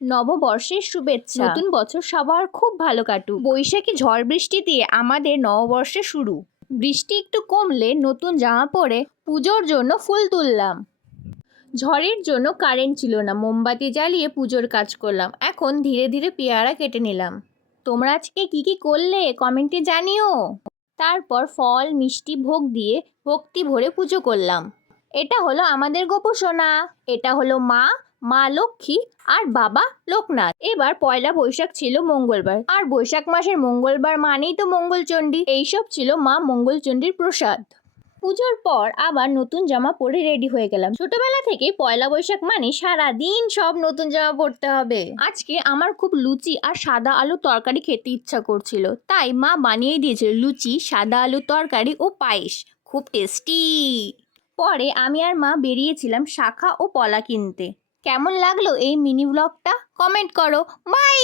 নববর্ষের শুভেচ্ছা। নতুন বছর সবার খুব ভালো কাটুক। বৈশাখী ঝড় বৃষ্টি দিয়ে আমাদের নববর্ষের শুরু। বৃষ্টি একটু কমলে নতুন জামা পরে পুজোর জন্য ফুল তুললাম। ঝড়ের জন্য কারেন্ট ছিল না, মোমবাতি জ্বালিয়ে পুজোর কাজ করলাম। এখন ধীরে ধীরে পেয়ারা কেটে নিলাম। তোমরা আজকে কি কি করলে কমেন্টে জানিও। তারপর ফল মিষ্টি ভোগ দিয়ে ভক্তি ভরে পুজো করলাম। এটা হলো আমাদের গোপুসোনা, এটা হলো মা লক্ষ্মী আর বাবা লোকনাথ। এবার পয়লা বৈশাখ ছিল মঙ্গলবার, আর বৈশাখ মাসের মঙ্গলবার মানেই তো মঙ্গলচণ্ডী। এইসব ছিল মা মঙ্গলচণ্ডীর প্রসাদ। পুজোর পর আবার নতুন জামা পরে রেডি হয়ে গেলাম। ছোটবেলা থেকে পয়লা বৈশাখ মানে সারাদিন সব নতুন জামা পরতে হবে। আজকে আমার খুব লুচি আর সাদা আলুর তরকারি খেতে ইচ্ছা করছিল, তাই মা বানিয়ে দিয়েছিল লুচি, সাদা আলুর তরকারি ও পায়েস। খুব টেস্টি। পরে আমি আর মা বেরিয়েছিলাম শাখা ও পলা কিনতে। কেমন লাগলো এই মিনি ব্লগটা? কমেন্ট করো। বাই।